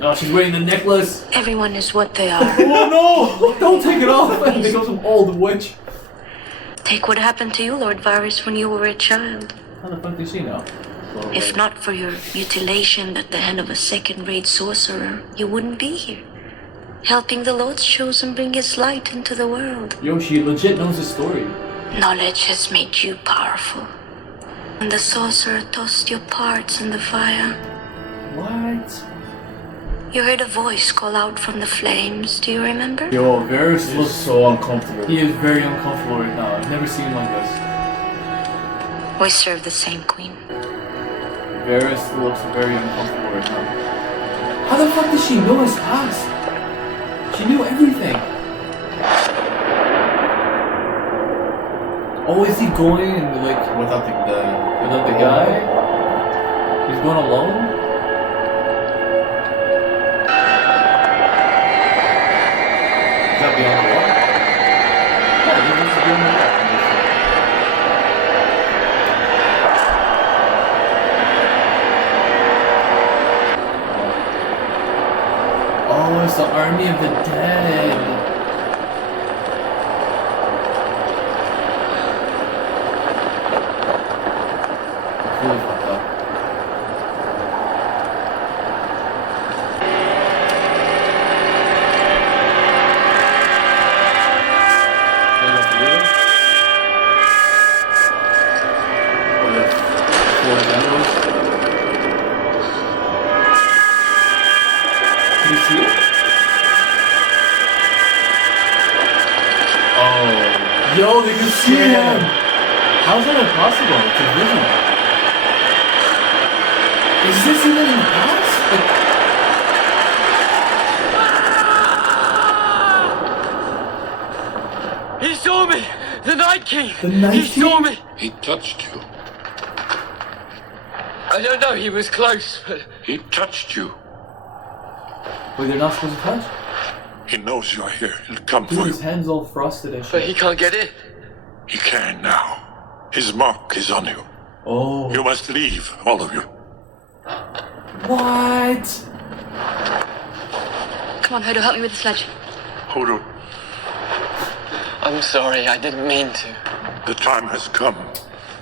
No, she's wearing the necklace. Everyone is what they are. Oh no! Don't take it off! And it goes from old witch. Take what happened to you, Lord Varys, when you were a child. How the fuck does she know? If not for your mutilation at the hand of a second-rate sorcerer, you wouldn't be here. Helping the Lord's chosen bring his light into the world. Yo, she legit knows the story. Knowledge has made you powerful. And the sorcerer tossed your parts in the fire. What? You heard a voice call out from the flames. Do you remember? Yo, Varys looks so uncomfortable. He is very uncomfortable right now. I've never seen him like this. We serve the same queen. Varys looks very uncomfortable right now. How the fuck did she know his past? She knew everything. Oh, is he going like Without the guy? He's going alone? Is that beyond the wall? Yeah, he wants to be on the wall. Oh, it's the army of the dead. Really fucked up. Can you see it? Oh. Yo, they can see him! How is that impossible? It's a vision. Is this even in the past? He saw me! The Night King! The Night He saw King? me! He touched you. I don't know, he was close, but... He touched you. Wait, they're not supposed to touch? He knows you're here. He'll come Dude, for his you. hand's all frosted and But shit. he can't get in. He can now. His mark is on you. Oh. You must leave, all of you. What? Come on, Hodor, help me with the sledge. Hodor, I'm sorry, I didn't mean to. the time has come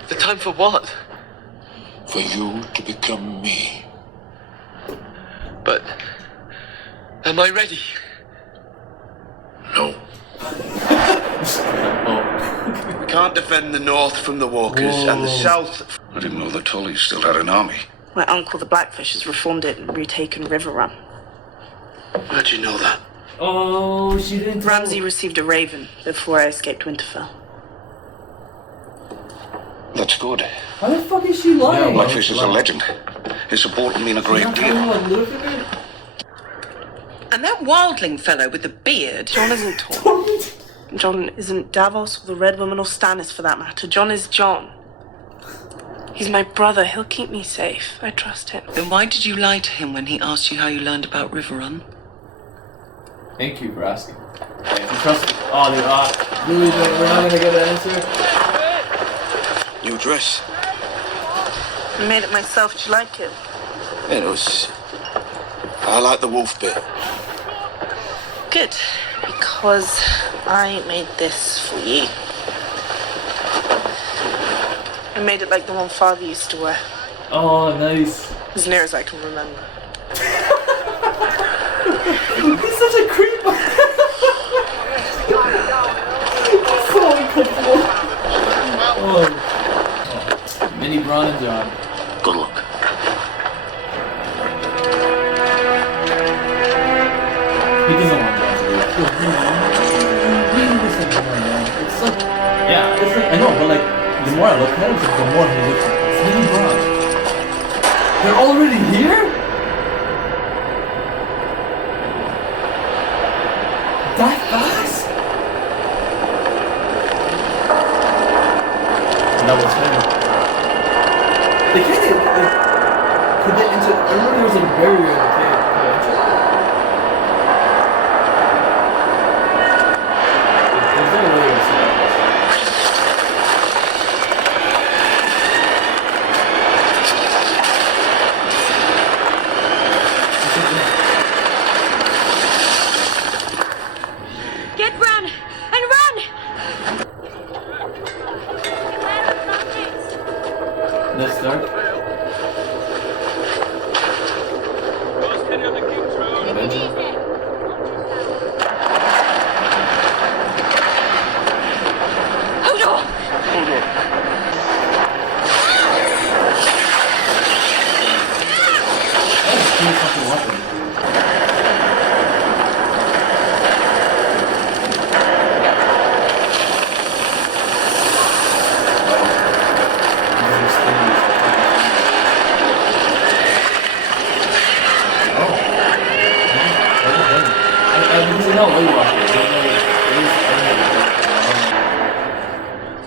The time for what? for you to become me. But... am I ready? No. We can't defend the north from the walkers and the south. I didn't know the Tullys still had an army. My uncle, the Blackfish, has reformed it and retaken River Run. How'd you know that? Oh, she didn't tell. Ramsay received a raven before I escaped Winterfell. That's good. How the fuck is she lying? Blackfish is a legend. His support will mean a She's great not talking deal. about Littlefinger? And that wildling fellow with the beard. John isn't tall. John isn't Davos or the Red Woman or Stannis for that matter. John is John. He's my brother. He'll keep me safe. I trust him. Then why did you lie to him when he asked you how you learned about Riverrun? Thank you for asking. You trust. Oh, they're really, we're not gonna get an answer. New dress. I made it myself. Do you like it? It was. I like the wolf bit. Good. Because I made this for you. I made it like the one Father used to wear. Oh, nice. As near as I can remember. He's such a creep. He's so uncomfortable. Oh. Mini Bronn and Jon. Good luck. He doesn't want Jon to do it. It's like, yeah, it's like, I know, but like, the more I look at him, the more he looks like it's Mini Bronn. They're already here? That fast? And that was him. They can't could they enter? I remember there was like a barrier in the cave. Could they enter? There's no way to see that. see a fucking weapon.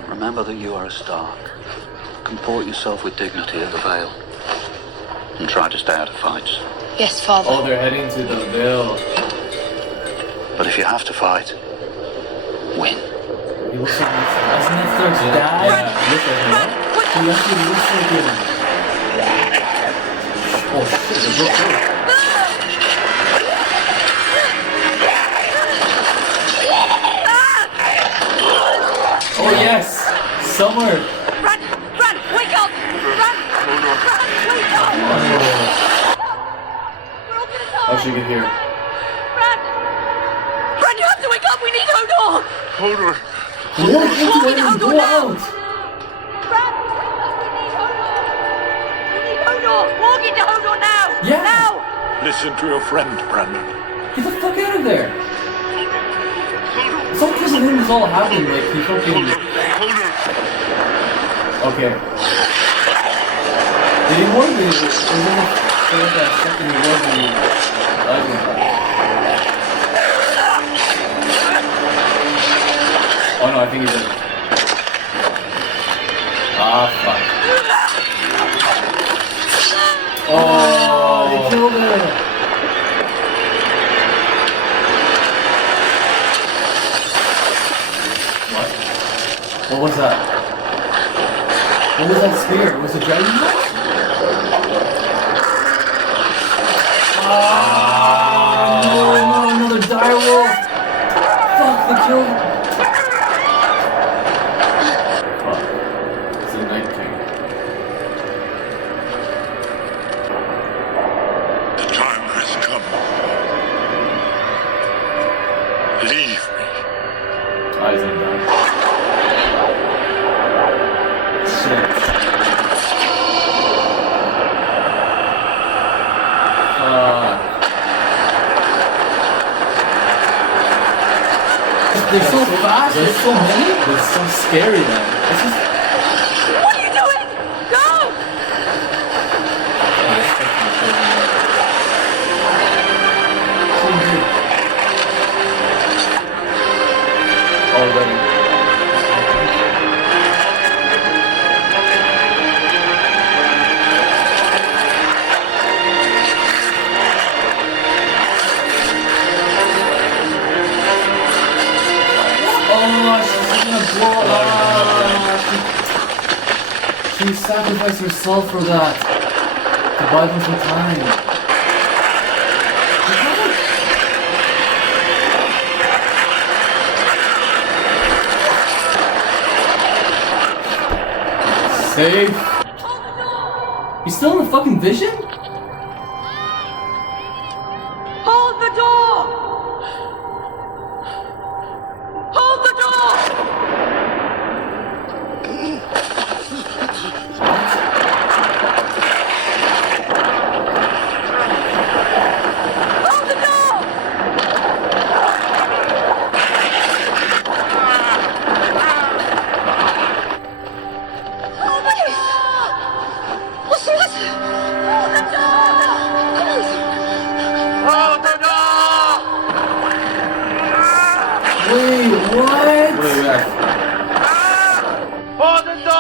Remember that you are a Stark. Comport yourself with dignity at the Vale. And try to stay out of fights. Yes, Father. Oh, they're heading to the Vale. But if you have to fight, win. He looks like doesn't that Stark's dad? Yeah, he looks like him. He actually looks like him. Oh shit, they broke through. Oh yes! Somewhere! Run! Run! Wake up! Run! Run! Wake up! We're all gonna die! Oh, she can hear. Run! Run! You have to wake up! We need Hodor! Hodor! Walk into it and go out! Run! We need Hodor! We need Hodor! Walk into Hodor now! Yeah. Now! Listen to your friend, Brandon. Get the fuck out of there! It's all because of him this all happened, like he fucking... Okay. Did he want me? It was only for like that second he wasn't Oh no, I think he did. Ah, fuck. Oh, they killed her! What was that? What was that spear? Was it dragon? No, another direwolf! Fuck, they killed. Fuck. It's a Night King. The time has come. Leave me. Eyes on that. They're so fast, there's so many, they're so scary man. It's just... What are you doing? Go! Already. She sacrificed herself for that. To buy them some time. Safe. He's still in the fucking vision? Hold the door! Hold the door! Hold the door! Hold the door!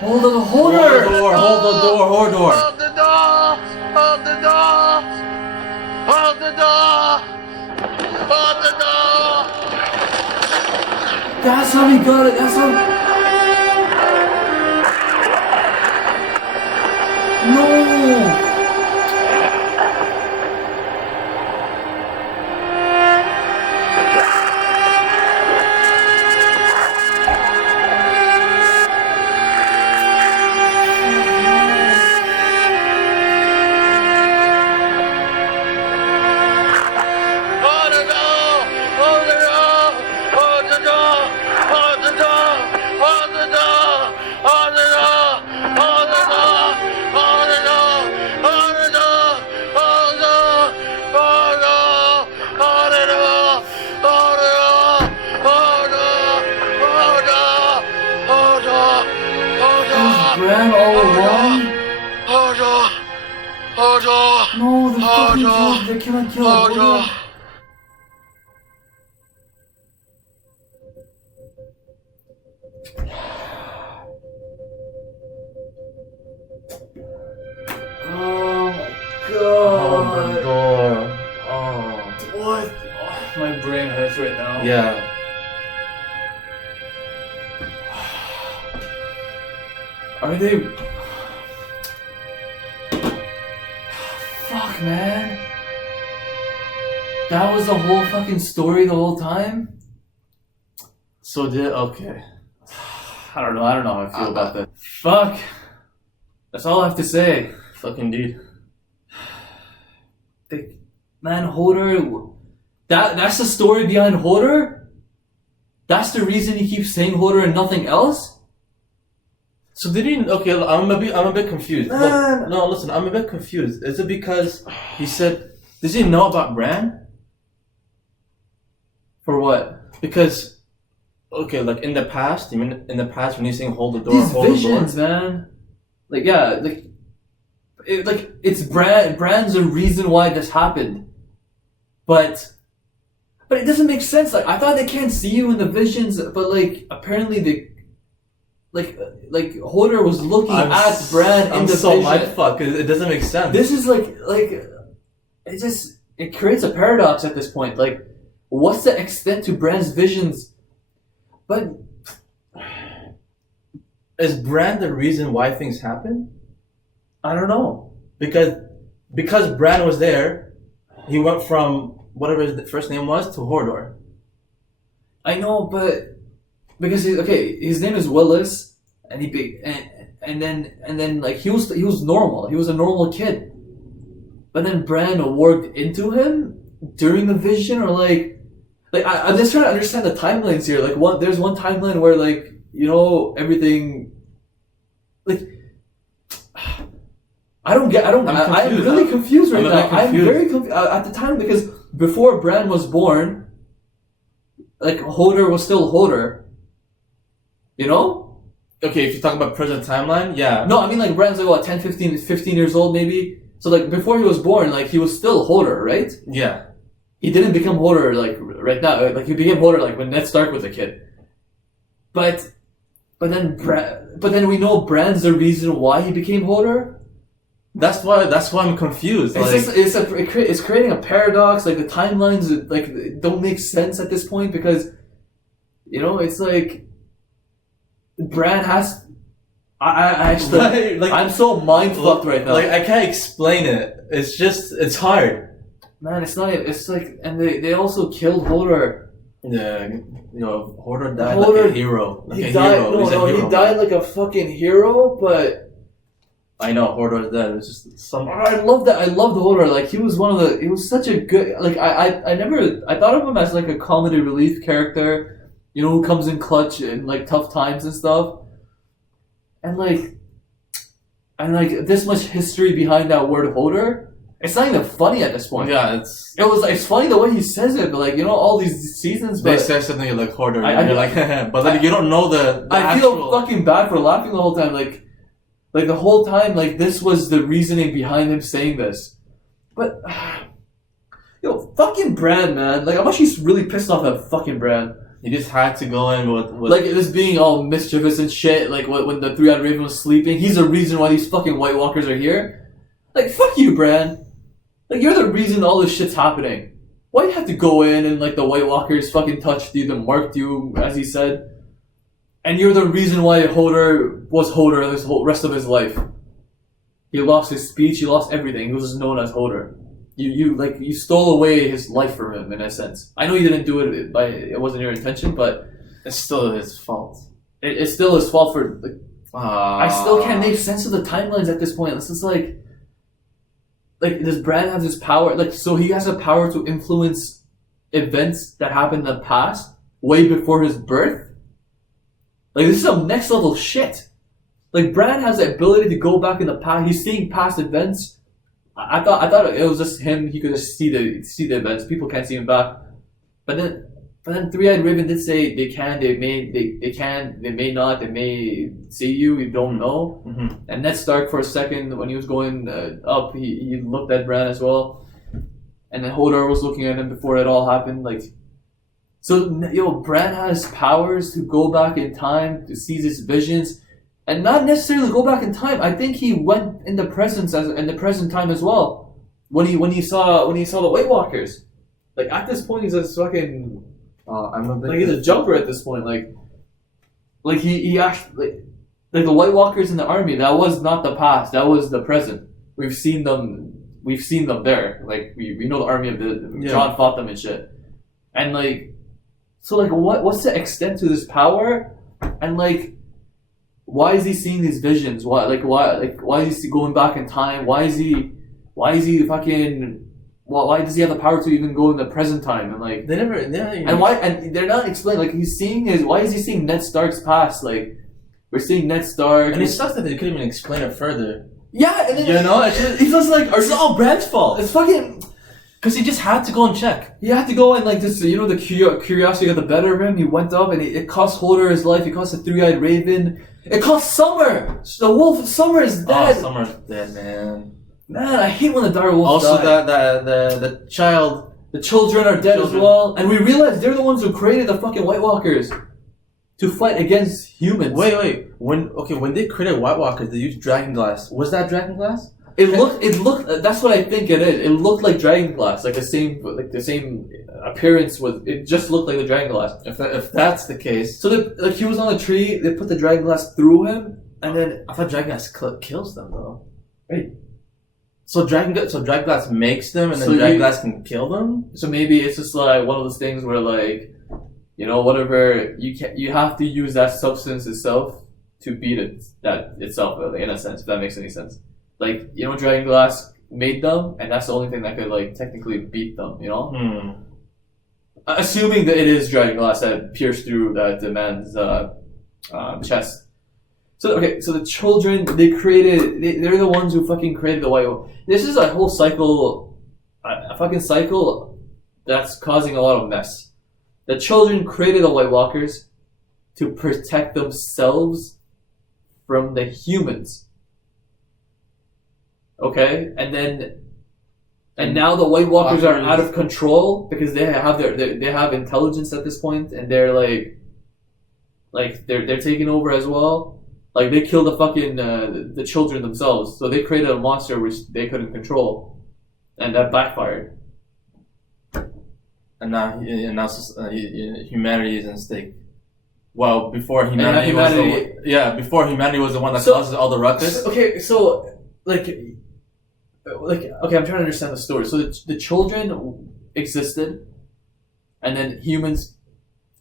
Hold the door! Hold the door! Hold the door! Hold the door! Hold the door! That's how he got it. That's how. No. Hold the door! Hodor! No, the fucking Hodor! kill, they cannot kill Hodor! Hodor. Oh my god. Oh my god. Oh. What? Oh, my brain hurts right now. Yeah. Are they... Fuck, man. That was the whole fucking story the whole time? So okay. I don't know how I feel about that. Fuck. That's all I have to say. Fuck indeed. Man, Hodor... That's the story behind Hodor? That's the reason he keeps saying Hodor and nothing else? So did he? Okay, I'm a bit confused. Man. No, listen, I'm a bit confused. Is it because he said? Does he know about Bran? For what? Because, okay, like in the past, you mean in the past when he's saying hold the door, These hold visions, the door. man. Like, yeah, it's Bran. Bran's the reason why this happened. But it doesn't make sense. Like, I thought they can't see you in the visions, but like apparently they. Like Hodor was looking at Bran in the vision. mindfuck. It doesn't make sense. This is like it creates a paradox at this point. Like, what's the extent to Bran's visions? But is Bran the reason why things happen? I don't know. Because Bran was there, he went from whatever his first name was to Hodor. I know, but because his name is Willis, and and then like he was normal. He was a normal kid, but then Bran worked into him during the vision, or like I'm just trying to understand the timelines here. Like there's one timeline where like everything, like I'm really confused right now. I'm very confused at the time because before Bran was born, like Hodor was still Hodor. You know? Okay, if you talk about present timeline, yeah. No, I mean like Bran's like what, 10, 15 years old maybe? So like before he was born, like he was still Hodor, right? Yeah. He didn't become Hodor like right now. Like he became Hodor like when Ned Stark was a kid. But then we know Bran's the reason why he became Hodor. That's why I'm confused. It's creating a paradox. Like the timelines like don't make sense at this point because it's like Bran has. I actually like I'm so mind fucked right now. Like I can't explain it. It's hard. Man, it's not. It's like, and they also killed Hodor. Yeah, Hodor died like a hero. Like he died like a fucking hero. But I know Hodor's dead. It's just some. I love that. I loved Hodor. Like he was one of the. He was such a good. Like I thought of him as like a comedy relief character. Who comes in clutch in like tough times and stuff. And like this much history behind that word Hodor. It's not even funny at this point. Yeah, it's funny the way he says it, but like all these seasons. But they say something like Hodor, and you're like, but then you don't know the I feel fucking bad for laughing the whole time. Like the whole time, like this was the reasoning behind him saying this. But fucking Bran, man. Like I'm actually really pissed off at fucking Bran. You just had to go in with like this being all mischievous and shit. Like when the Three-Eyed Raven was sleeping, he's the reason why these fucking White Walkers are here. Like fuck you, Bran. Like you're the reason all this shit's happening. Why do you have to go in and like the White Walkers fucking touched you, then marked you, as he said, and you're the reason why Hodor was Hodor this whole rest of his life. He lost his speech. He lost everything. He was just known as Hodor. You stole away his life from him in a sense. I know you didn't do it it wasn't your intention, but it's still his fault. It's still his fault for like. I still can't make sense of the timelines at this point. It's just like does Bran have this power? Like so he has a power to influence events that happened in the past, way before his birth. Like this is some next level shit. Like Bran has the ability to go back in the past. He's seeing past events. I thought it was just him. He could just see the events. People can't see him back. But then But then Three-Eyed Raven did say they can, they may not, they may see you, you don't know. Mm-hmm. And Ned Stark, for a second, when he was going up, he looked at Bran as well. And then Hodor was looking at him before it all happened. Like, so, Bran has powers to go back in time, to seize his visions, and not necessarily go back in time. I think he went in the present time as well. When he saw the White Walkers. Like, at this point, he's a fucking... he's a jumper at this point. Like he actually like the White Walkers in the army. That was not the past. That was the present. We've seen them there. Like we know the army of Jon fought them and shit. And what's the extent to this power? And why is he seeing these visions? Why is he going back in time? Why is he fucking? Why does he have the power to even go in the present time? And and they're not explaining. Why is he seeing Ned Stark's past? Like, we're seeing Ned Stark, and it sucks that they couldn't even explain it further. Yeah, and then he's just like, it's all Bran's fault. It's fucking because he just had to go and check. He had to go and the curiosity got the better of him. He went up and it cost Hodor his life. It cost the Three-Eyed Raven. It cost Summer. The wolf. Summer is dead. Oh, Summer's dead, man. Man, I hate when the dire wolves die. Also, the children are dead as well, and we realize they're the ones who created the fucking White Walkers to fight against humans. Wait. When they created White Walkers, they used dragonglass. Was that dragonglass? It looked. That's what I think it is. It looked like dragonglass, like the same appearance was. It just looked like the dragonglass. If that's the case, so he was on a tree. They put the dragonglass through him, and then I thought dragonglass kills them though. Right. So dragonglass makes them, and then dragonglass can kill them. So maybe it's just like one of those things where whatever you have to use that substance itself to beat itself in a sense, if that makes any sense. Dragonglass made them, and that's the only thing that could technically beat them. Assuming that it is dragonglass that pierced through the man's chest. So the children they're the ones who fucking created the White Walkers. This is a whole cycle, a fucking cycle that's causing a lot of mess. The children created the White Walkers to protect themselves from the humans. Okay, and now the White Walkers are out of control because they have intelligence at this point, and they're they're taking over as well. They killed the children themselves, so they created a monster which they couldn't control, and that backfired. And now humanity is in stake. Well, before humanity was the one that causes all the ruckus. I'm trying to understand the story. So the children existed, and then humans.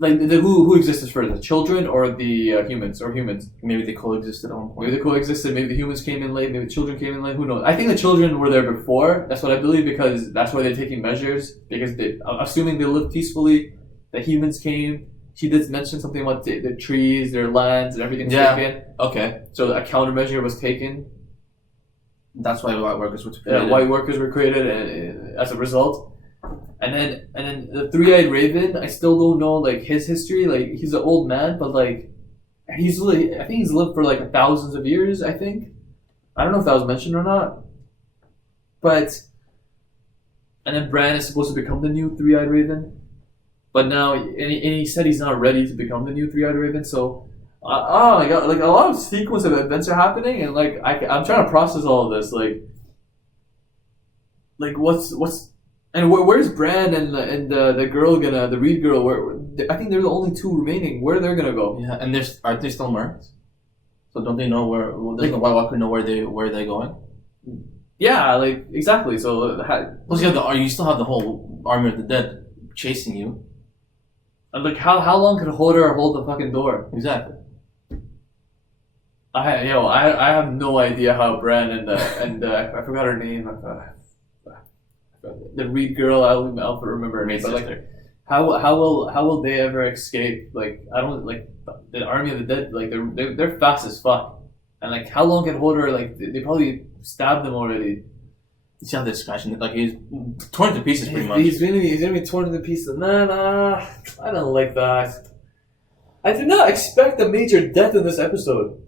Who existed first, the children or the humans, or humans? Maybe they coexisted at one point. Maybe they coexisted. Maybe the humans came in late. Maybe the children came in late. Who knows? I think the children were there before. That's what I believe, because that's why they're taking measures. Because assuming they lived peacefully, the humans came. She did mention something about the trees, their lands, and everything's taken. Okay. So a countermeasure was taken. That's why White Workers were created. Yeah, White Workers were created as a result. And then the Three-Eyed Raven, I still don't know his history. He's an old man, but I think he's lived for thousands of years. I think, I don't know if that was mentioned or not. But and then Bran is supposed to become the new Three-Eyed Raven, but now and he said he's not ready to become the new Three-Eyed Raven. So oh my god, a lot of sequence of events are happening, and I'm trying to process all of this. What's and where's Bran and the girl the Reed girl? I think they're the only two remaining. Where they're gonna go? Yeah, and aren't they still mercs? So don't they know where? Doesn't the White Walker know where they're going? Yeah, exactly. So you still have the whole army of the dead chasing you. And how long could Hodor hold the fucking door? Exactly. I have no idea how Bran and I forgot her name. The Reed girl, I'll remember her name. But how will they ever escape? I don't the army of the dead. They're fast as fuck. And how long can Hodor? They probably stabbed them already. You see how they're scratching it? Like he's torn to pieces pretty much. He's gonna be torn into pieces. Nah, I don't like that. I did not expect a major death in this episode.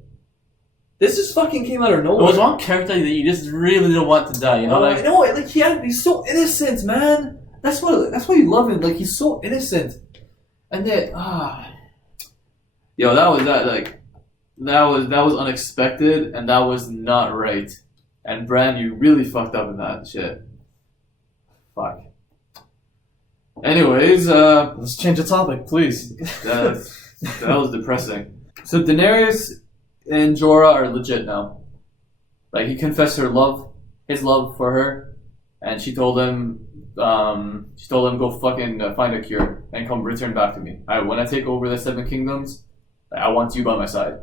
This just fucking came out of It nowhere. was one character that you just really didn't want to die, you know? I know, like he's so innocent, man. That's why you love him. Like he's so innocent, and then yo, that was unexpected, and that was not right. And Bran, you really fucked up in that shit. Fuck. Anyways, Let's change the topic, please. that was depressing. So Daenerys and Jorah are legit now. Like he confessed his love for her, and she told him go fucking find a cure and come return back to me. When I take over the Seven Kingdoms, I want you by my side.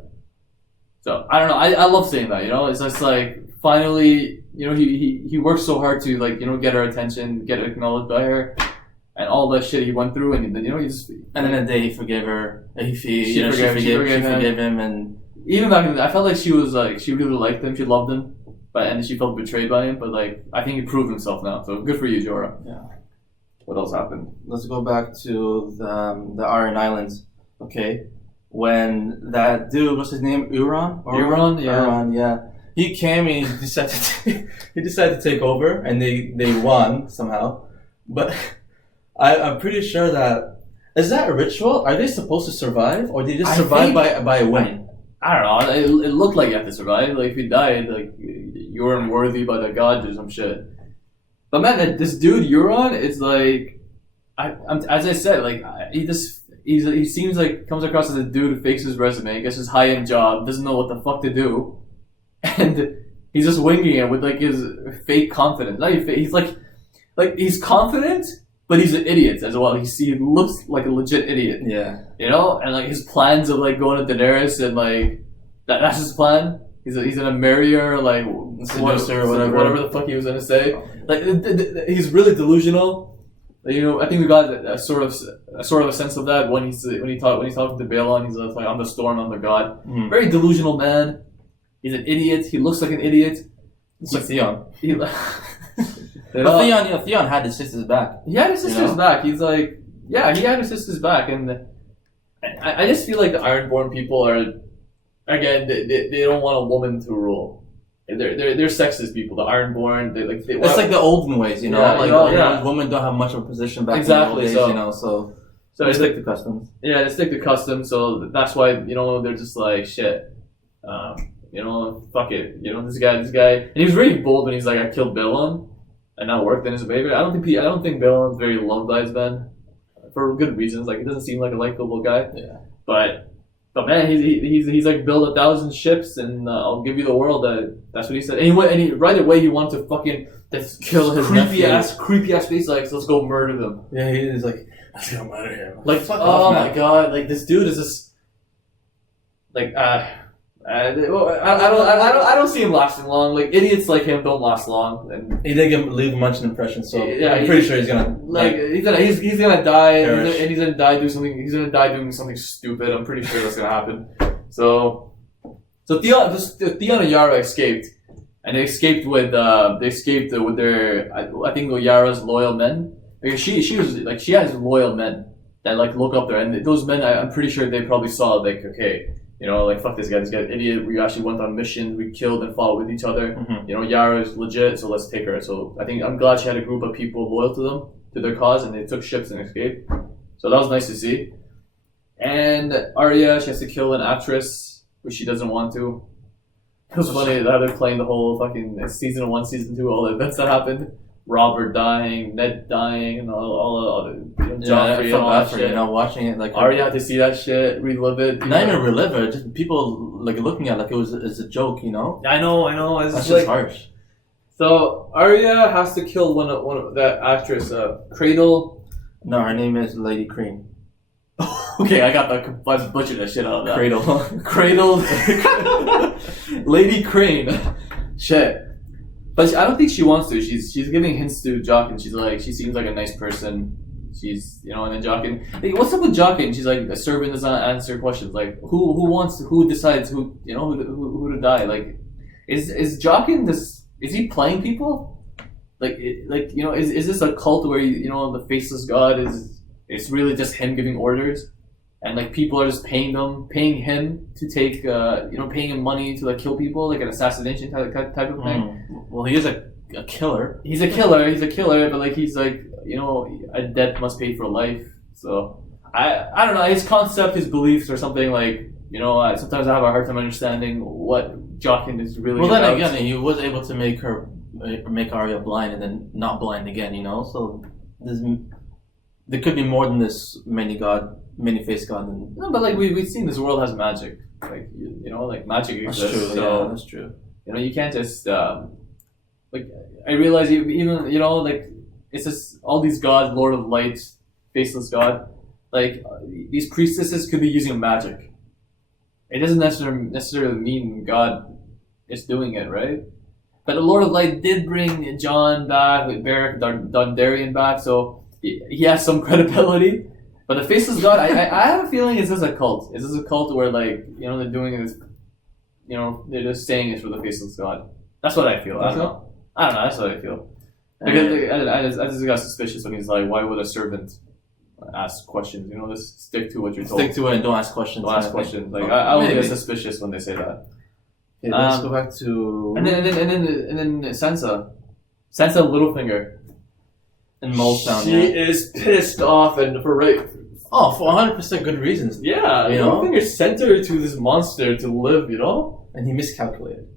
So I don't know. I love saying that. You know, it's just like finally, you know, he worked so hard to like, you know, get her attention, get acknowledged by her, and all that shit he went through, and then, you know, he just And then the day he forgave her, she forgave him, and even back in the, I felt like she really liked him, she loved him, and she felt betrayed by him. But like, I think he proved himself now. So good for you, Jorah. Yeah. What else happened? let's go back to the Iron Islands. Okay, when that dude, what's his name, Euron, yeah. Euron, yeah. He came and he decided to take over, and they won somehow. But I'm pretty sure that is that a ritual? Are they supposed to survive, or they just survive by a win? I don't know. It looked like you had to survive. Like if you died, like you were unworthy by the gods or some shit. But man, this dude Euron is like, as I said, like he seems like comes across as a dude who fakes his resume, gets his high end job, doesn't know what the fuck to do, and he's just winging it with like his fake confidence. He's like he's confident, but he's an idiot as well. He looks like a legit idiot. Yeah. You know, and like his plans of like going to Daenerys and like that's his plan. He's gonna marry her, like Seduce her or whatever the fuck he was gonna say. Like he's really delusional. You know, I think we got a sort of a sense of that when he talked to Balon. He's like, I'm the storm, I'm the god. Mm. Very delusional man. He's an idiot. He looks like an idiot. It's like Theon. But Theon had his sister's back. He had his sister's back. He's like, yeah, he had his sister's back, and I just feel like the Ironborn people are, again, they don't want a woman to rule. They're sexist people. The Ironborn, It's like the olden ways, you know. Yeah, women don't have much of a position back exactly, in the old days, you know. So they stick to customs. Yeah, they stick to customs. So that's why, you know, they're just like shit. You know, fuck it. You know, this guy, and he was really bold when he's like, I killed Balon, and that worked in his favor. I don't think Balon's very loved by his men, for good reasons. Like, he doesn't seem like a likable guy. Yeah. But man, he's like, build 1,000 ships and I'll give you the world. That's what he said. And he right away he wanted to fucking kill his creepy ass face. Like, let's go murder them. Yeah, he's like, let's go murder him. Like, oh my god, like this dude is just like I don't see him lasting long. Like, idiots like him don't last long. And he didn't leave much an impression, so yeah, I'm pretty sure he's gonna he's gonna die, perish. and he's gonna die doing something stupid. I'm pretty sure that's gonna happen. So Theon and Yara escaped, and they escaped with their I think Yara's loyal men. Because she has loyal men that like look up there, and those men I'm pretty sure they probably saw like, okay, you know, like, fuck this guy's an idiot. We actually went on mission. We killed and fought with each other. Mm-hmm. You know, Yara is legit, so let's take her. So I'm glad she had a group of people loyal to them, to their cause, and they took ships and escaped. So that was nice to see. And Arya, she has to kill an actress, which she doesn't want to. It was funny that they're playing the whole fucking season 1, season 2, all the events that happened. Robert dying, Ned dying, and all the Joffrey and all that shit. You know, watching it like Arya had to see that shit, relive it. Not even relive it, just people like looking at it like it's a joke, you know. I know. It's That's just just harsh. So Arya has to kill one of that actress, Cradle. No, her name is Lady Cream. Okay, I butchered that shit out of that. Cradle. Lady Crane. Shit. But I don't think she wants to. She's giving hints to Jaqen. She's like, she seems like a nice person. She's, you know, and then Jaqen. Like, what's up with Jaqen? She's like, a servant does not answer questions. Like, who decides who to die? Like, is Jaqen is he playing people? like you know, is this a cult where you know the faceless god is it's really just him giving orders, and like people are just paying him to take you know, paying him money to like kill people, like an assassination type of thing. Well, he is a killer. He's a killer, but like he's like, you know, a debt must pay for life. So I don't know, his concept, his beliefs, or something like, you know, sometimes I have a hard time understanding what Jaqen is really Well, about. then again, he was able to make Arya blind and then not blind again, you know. So there could be more than this many face god. No, but like we've seen, this world has magic. Like you know, like magic That's exists. true. So Yeah, that's true. you know, you can't just like, I realize even, you know, like it's just all these gods, Lord of Light, faceless god, like these priestesses could be using magic. It doesn't necessarily mean God is doing it, right? But the Lord of Light did bring Jon back, with Beric Dondarrion back, so he has some credibility. But the faceless god, I have a feeling it's just a cult. It's just a cult where, like, you know, they're doing this, you know, they're just saying it's for the faceless god. That's what I feel. I don't know. That's what I feel. Because I just got suspicious when he's like, why would a servant ask questions? You know, just stick to what you're told. Stick to it and don't ask questions. Don't ask questions. Like, I would get suspicious when they say that. Okay, let's go back to and then Sansa, Littlefinger, in Molestown. She is pissed off, and for 100% good reasons. Yeah, you know, Littlefinger sent her to this monster to live. You know, and he miscalculated.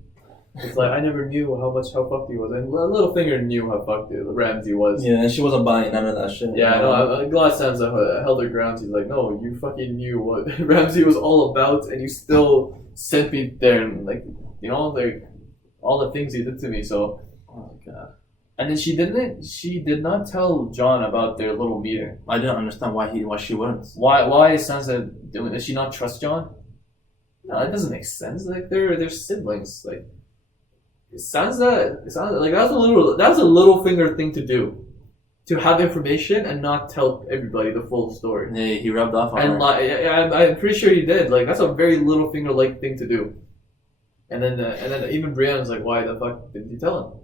It's like, I never knew how fucked he was, and Littlefinger knew how fucked Ramsay was. Yeah, and she wasn't buying none of that shit. Yeah, no, I'm glad Sansa held her ground. She's like, no, you fucking knew what Ramsay was all about, and you still sent me there, and like, you know, like all the things he did to me. So, oh god. And then she did not tell Jon about their little meeting. I didn't understand why she wouldn't. Why is Sansa doing? Does she not trust Jon? No, that doesn't make sense. Like they're siblings. Like Sansa, like that's a Littlefinger thing to do, to have information and not tell everybody the full story. Yeah, he rubbed off on her. And I'm pretty sure he did. Like that's a very Littlefinger like thing to do. And then even Brienne's like, why the fuck didn't you tell him?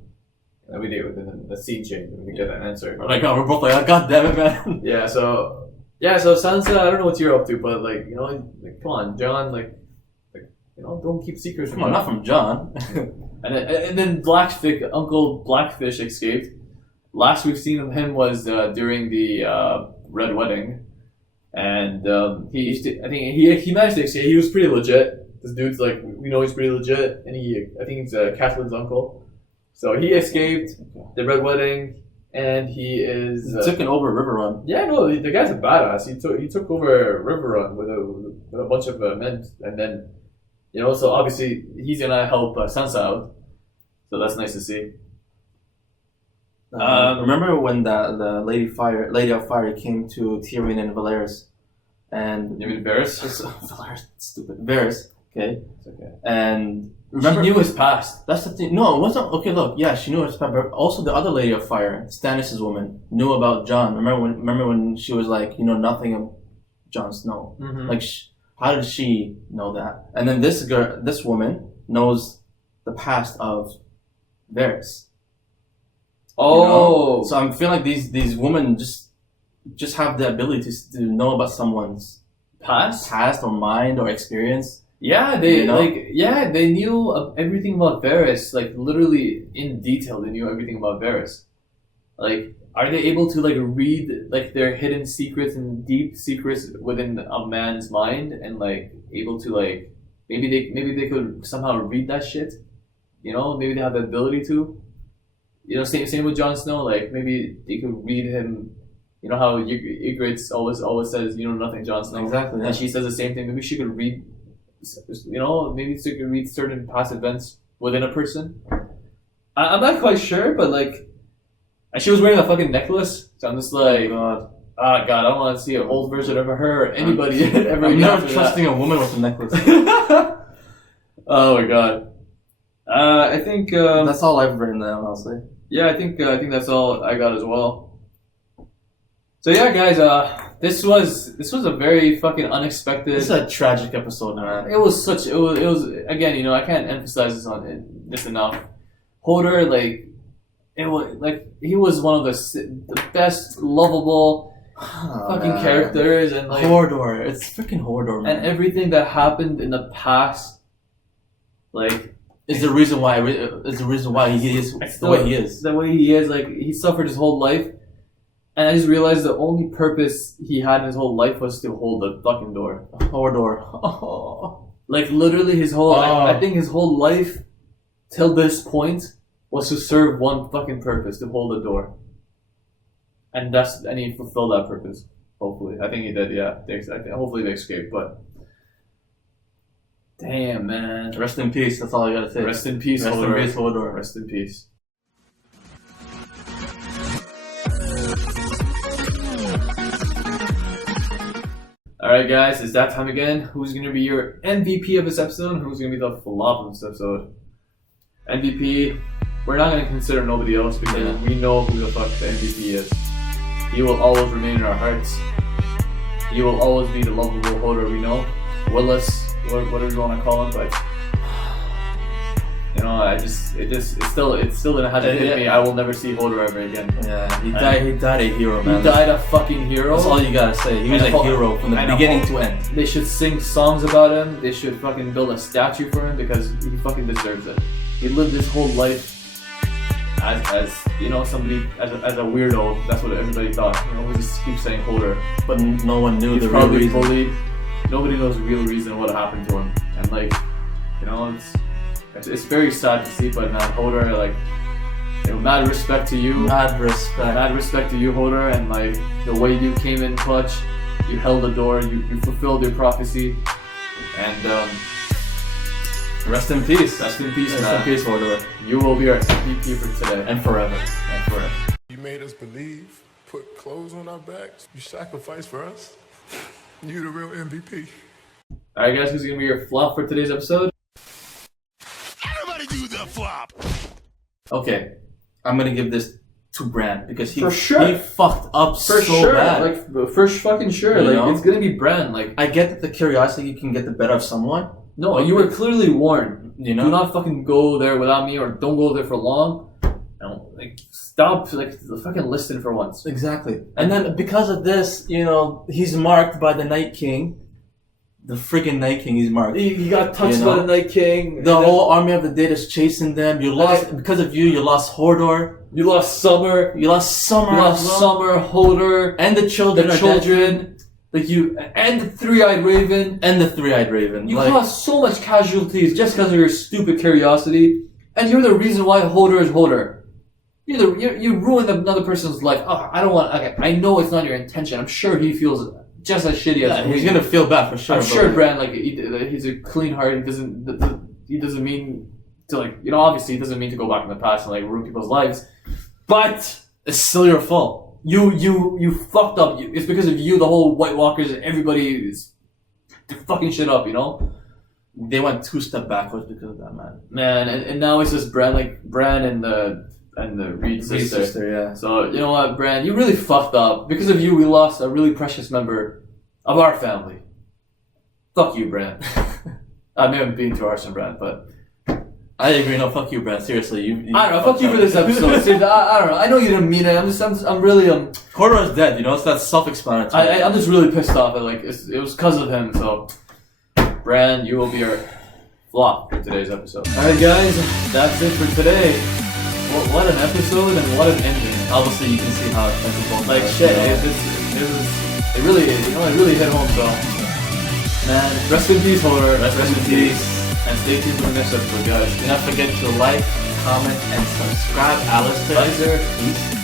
And we do. Then the scene changed and we get an answer. We're both like, oh, god damn it, man. Yeah. So Sansa, I don't know what you're up to, but like, you know, like, come on, Jon, like you know, don't keep secrets from Come on, not from Jon. And then Uncle Blackfish escaped. Last we've seen of him was during the Red Wedding, and I think he managed to escape. He was pretty legit. This dude's like, we know he's pretty legit, and I think he's Catelyn's uncle. So he escaped the Red Wedding, and he is taking over Riverrun. Yeah, no, the guy's a badass. He took over Riverrun with a bunch of men, and then, you know, so obviously he's gonna help Sansa out. So that's nice to see. Remember when the Lady of Fire came to Tyrion and Varys, and you mean Varys? Varys, stupid Varys. Okay. It's okay. And remember, she knew his past. That's the thing. No, it wasn't. Okay, look, yeah, she knew his past, but also the other Lady of Fire, Stannis' woman, knew about Jon. Remember when she was like, you know nothing of Jon Snow. Mm-hmm. Like, how did she know that? And then this woman knows the past of Varys. Oh, you know? So I'm feeling like these women just have the ability to know about someone's past or mind or experience. Yeah, they you know? they knew everything about Varys, like literally in detail. They knew everything about Varys. Like, are they able to like read like their hidden secrets and deep secrets within a man's mind, and like able to like maybe they could somehow read that shit? You know, maybe they have the ability to. You know, same with Jon Snow. Like maybe they could read him. You know how Ygritte always says, you know nothing, Jon Snow. Exactly. And she says the same thing. Maybe she could read. You know, maybe she could read certain past events within a person. I'm not quite sure, but like, and she was wearing a fucking necklace. So I'm just like, God, I don't want to see an old version of her or anybody ever. I'm never trusting a woman with a necklace. Oh my god. I think that's all I've written down, honestly. Yeah, I think that's all I got as well. So yeah, guys, this was a very fucking unexpected. This is a tragic episode, man. It was again, you know, I can't emphasize this enough. Hodor, like, it was like he was one of the best lovable fucking characters, and like Hodor. It's freaking Hodor, man. and everything that happened in the past, like is the reason why he is the way he is. The way he is, like he suffered his whole life, and I just realized the only purpose he had in his whole life was to hold the fucking door. Hodor. Like literally his whole, I think his whole life till this point was to serve one fucking purpose, to hold the door. And he fulfilled that purpose. Hopefully, I think he did. Yeah, hopefully they escaped. But damn, man, Rest in peace. That's all I gotta say. rest in peace, Rest in Hodor. peace, Hodor. Rest in peace. Alright guys, it's that time again. Who's gonna be your MVP of this episode and who's gonna be the flop of this episode? MVP, we're not gonna consider nobody else because we know who the fuck the MVP is. He will always remain in our hearts. He will always be the lovable Hodor we know. Willis, whatever you wanna call him, but you know, it still didn't have to hit me. I will never see Hodor ever again. Yeah, he died a hero, man. He died a fucking hero. That's all you gotta say. He was a hero from the beginning to end. They should sing songs about him. They should fucking build a statue for him because he fucking deserves it. He lived his whole life as you know, somebody as a weirdo. That's what everybody thought. You know, we just keep saying Hodor, But no one knew he's the real probably reason. bullied. Nobody knows the real reason what happened to him, and like, you know, it's very sad to see. But man, Hodor, like, you know, mad respect to you. Mad respect to you, Hodor, and like the way you came in clutch, you held the door, you fulfilled your prophecy, and Rest in peace. rest in peace, Rest man. in peace, Hodor. You will be our MVP for today And forever. You made us believe, put clothes on our backs. You sacrificed for us. You the real MVP. All right, guys, who's gonna be your flop for today's episode? Everybody do the flop. Okay, I'm gonna give this to Bran because he For sure. he fucked up For so sure, bad. like for fucking sure, You like know? it's gonna be Bran. Like, I get that the curiosity can get the better of someone. no, you were clearly warned. You know? Do not fucking go there without me, or don't go there for long. No, like stop, like fucking listen for once. Exactly. And then because of this, you know, he's marked by the Night King. The freaking Night King, he's marked. He got touched You by know? the Night King. The and then whole army of the dead is chasing them. You lost because of you. You lost Hodor. you lost Summer. You lost Summer. You lost as well. Summer, Hodor, And the children. the are dead. children. Like you, and the Three-Eyed Raven. And the Three-Eyed Raven. You Like, caused so much casualties just because of your stupid curiosity, and you're the reason why Hodor is Hodor. You ruined another person's life. Oh, I don't want. Okay, I know it's not your intention. I'm sure he feels just as shitty as he's me. gonna feel bad for sure. I'm but sure like, Bran, like he's a clean heart. He doesn't mean to, like, you know, obviously he doesn't mean to go back in the past and like ruin people's lives. But it's still your fault. you fucked up. It's because of you. The whole White Walkers and everybody is fucking shit up. You know. They went 2 steps backwards because of that, man. Man, and now it's just Bran and the Reed sister. Yeah. So you know what, Bran, you really fucked up. Because of you, we lost a really precious member of our family. Fuck you, Bran. I may have been too harsh on Bran, but I agree. No, fuck you, Brad. Seriously, you I don't know. Fuck you for this episode. See, I don't know. I know you didn't mean it. I'm really Hodor is dead. You know, it's that self-explanatory. I'm just really pissed off. Like it was because of him. So, Bran, you will be our flop for today's episode. All right, guys, that's it for today. What an episode and what an ending. Obviously, you can see how effective both Like are, shit, you know? it really hit home. So, man, rest in peace, Hodor. Rest in peace. And stay tuned for the next episode, guys. Do not forget to like, comment, and subscribe. Alistair. Bye, sir. Peace.